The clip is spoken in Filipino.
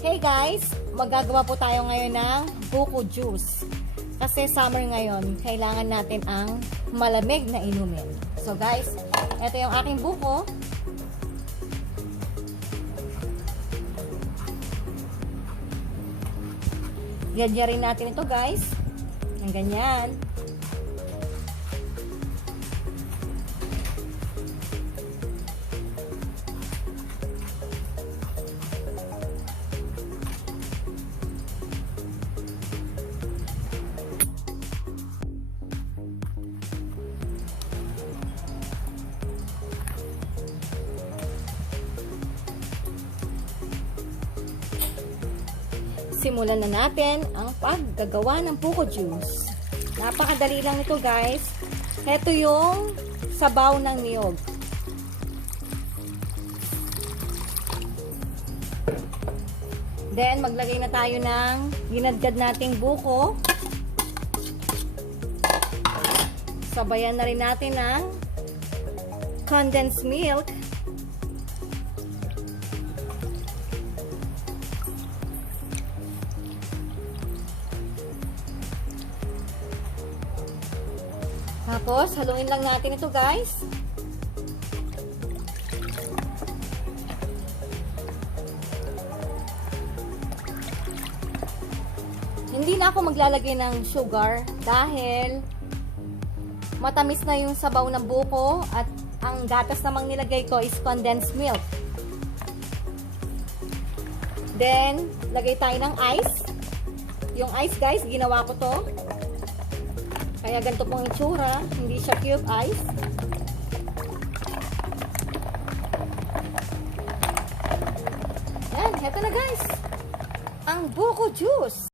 guys, magagawa po tayo ngayon ng buko juice. Kasi summer ngayon, kailangan natin ang malamig na inumin. So guys, ito yung aking buko. Ganyan rin natin ito guys. Ng ganyan. Simulan na natin ang paggagawa ng buko juice. Napakadali lang nito guys. Ito yung sabaw ng niyog. Then, maglagay na tayo ng ginadgad nating buko. Sabayan na rin natin ng condensed milk. Tapos, haluin lang natin ito guys. Hindi na ako maglalagay ng sugar dahil matamis na yung sabaw ng buko at ang gatas namang nilagay ko is condensed milk. Then, lagay tayo ng ice. Yung ice guys, ginawa ko to. Kaya ganito pong itsura, hindi siya cube ice. Yan, heto na guys. Ang buko juice.